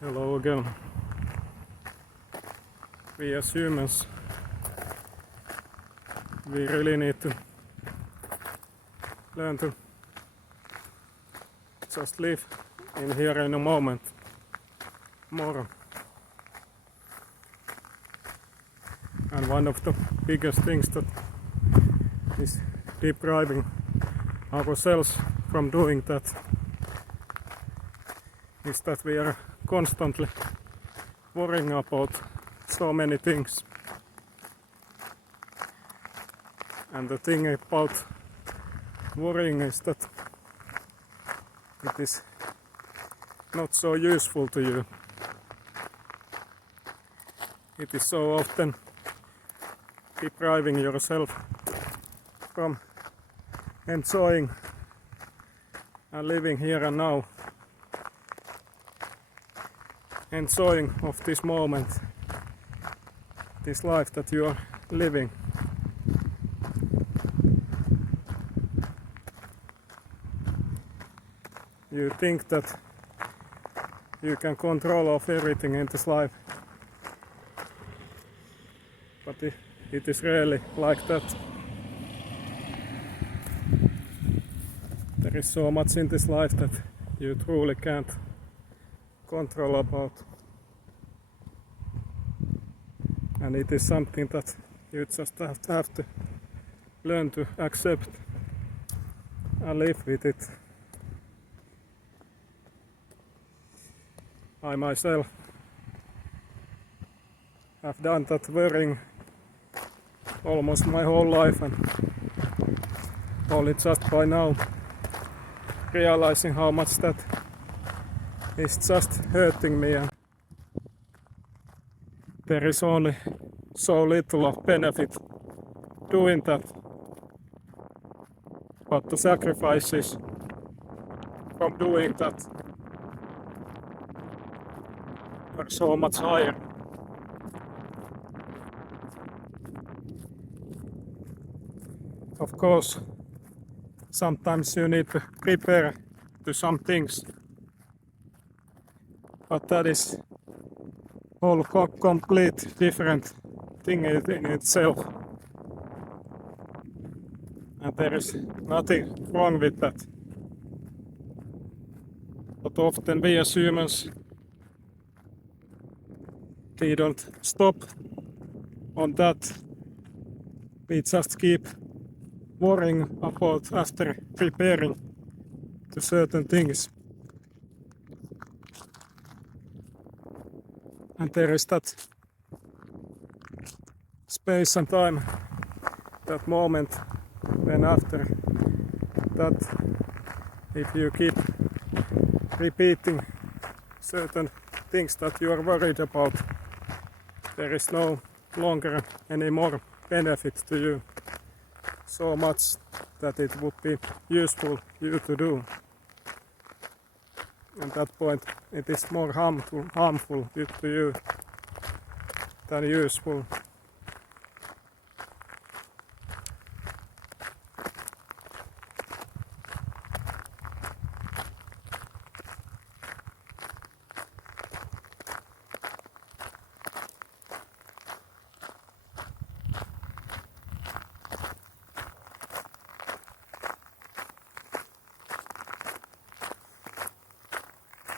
Hello again. We as humans, we really need to learn to just live in here in a moment more. And one of the biggest things that is depriving ourselves from doing that is that we are constantly worrying about so many things. And the thing about worrying is that it is not so useful to you. It is so often depriving yourself from enjoying and living here and now, enjoying of this moment, this life that you are living. You think that you can control of everything in this life, but it is really like that. There is so much in this life that you truly can't control about, and it is something that you just have to learn to accept and live with it. I myself have done that worrying almost my whole life, and only just by now realizing how much that is just hurting me, and there is only so little of benefit doing that, but the sacrifices from doing that are so much higher. Of course, sometimes you need to prepare to some things, but that is all complete different thing in itself, and there is nothing wrong with that. But often we as humans, we don't stop on that. We just keep worrying about after preparing to certain things. And there is that space and time, that moment when after that, if you keep repeating certain things that you are worried about, there is no longer any more benefit to you, so much that it would be useful you to do. At that point it is more harmful to you than useful.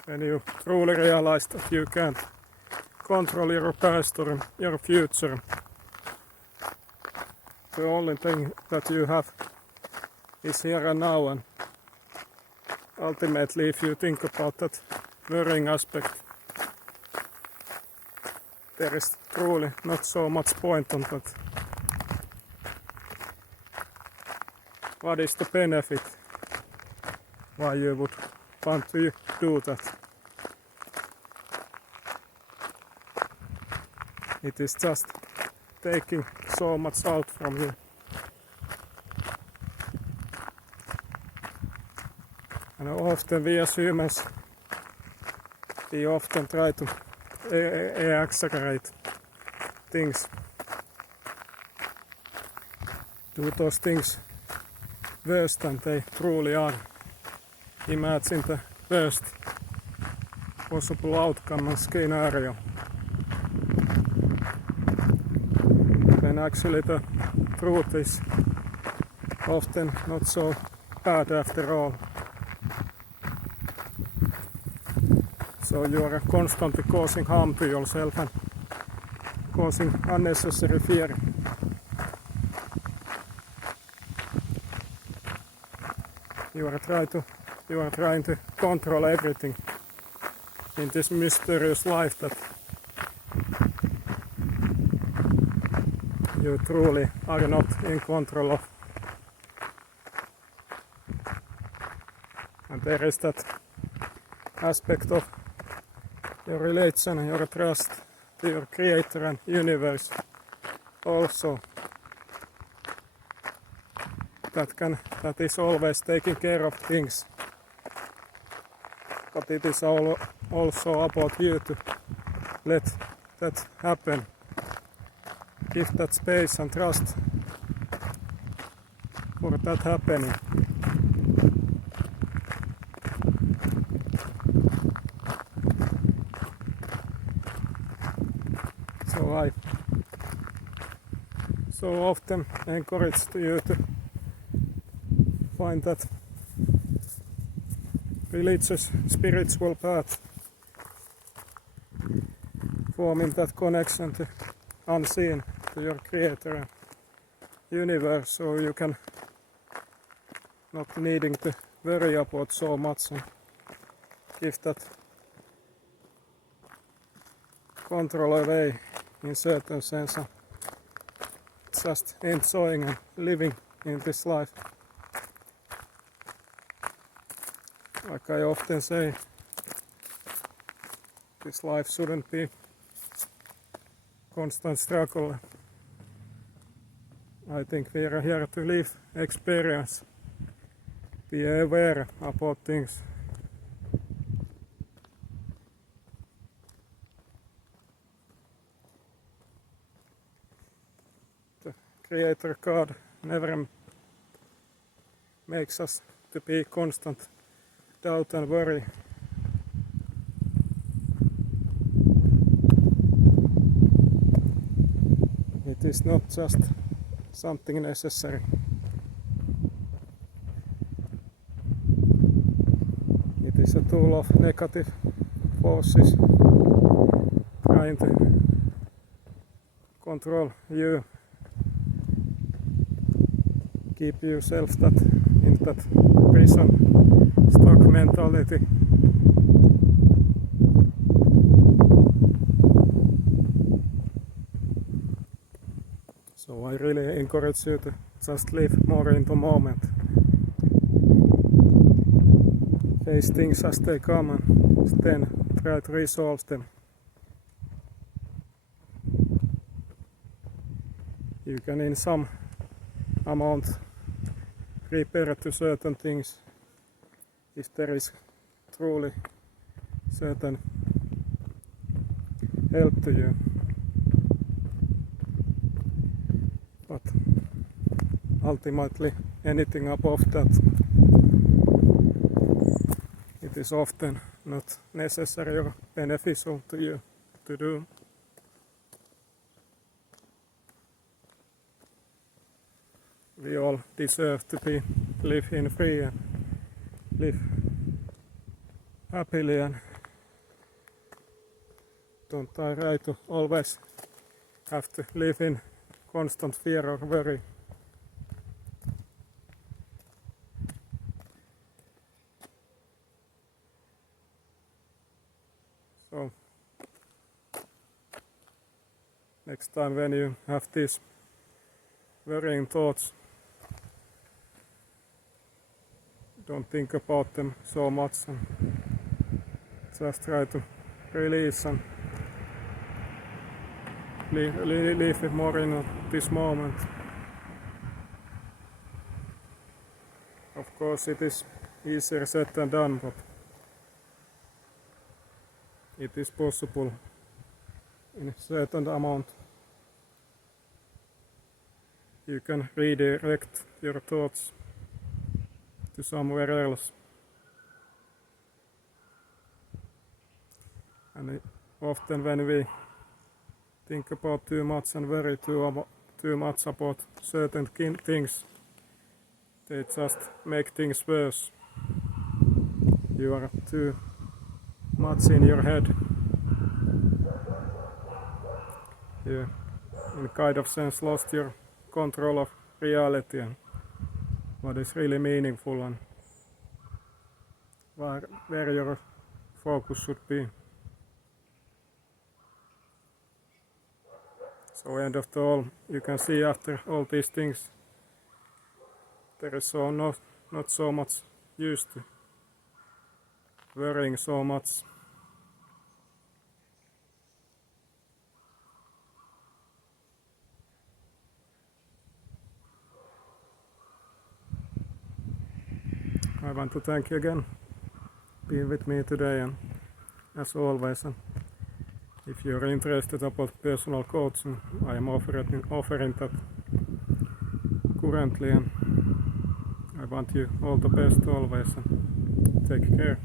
When you truly realize that you can't control your past or your future, the only thing that you have is here and now, and ultimately if you think about that worrying aspect, there is truly not so much point on that. What is the benefit? Why you would want to do that? It is just taking so much out from you. And often we as humans, we often try to exaggerate things, do those things worse than they truly are. Imagine the worst possible outcome and scenario, then actually the truth is often not so bad after all. So you are constantly causing harm to yourself and causing unnecessary fear. You are trying to control everything in this mysterious life that you truly are not in control of. And there is that aspect of your religion, your trust to your creator and universe also, that is always taking care of things, but it is also about you to let that happen, give that space and trust for that happening. So I so often encourage you to find that religious, spiritual path, forming that connection to unseen, to your creator and universe, so you can not needing to worry about so much and give that control away in certain sense and just enjoying and living in this life. Like I often say, this life shouldn't be constant struggle. I think we are here to live, experience, be aware about things. The Creator God never makes us to be constant doubt and worry. It is not just something necessary. It is a tool of negative forces trying to control you, keep yourself in that prison stuck mentality. So I really encourage you to just live more in the moment. Face things as they come and then try to resolve them. You can in some amount prepare to certain things if there is truly certain help to you. But ultimately anything above that, it is often not necessary or beneficial to you to do. We all deserve to live in free and live happily, and don't try to always have to live in constant fear or worry. So next time when you have these worrying thoughts, don't think about them so much and just try to release and live it more in this moment. Of course it is easier said than done, but it is possible in a certain amount. You can redirect your thoughts to somewhere else. And often when we think about too much and worry too much about certain things, they just make things worse. You are too much in your head. You, in kind of sense, lost your control of reality and what is really meaningful and where your focus should be. So end of the all, you can see after all these things, there is not so much use to worrying so much. I want to thank you again being with me today, and as always, and if you're interested about personal coaching, I am offering that currently, and I want you all the best always, and take care.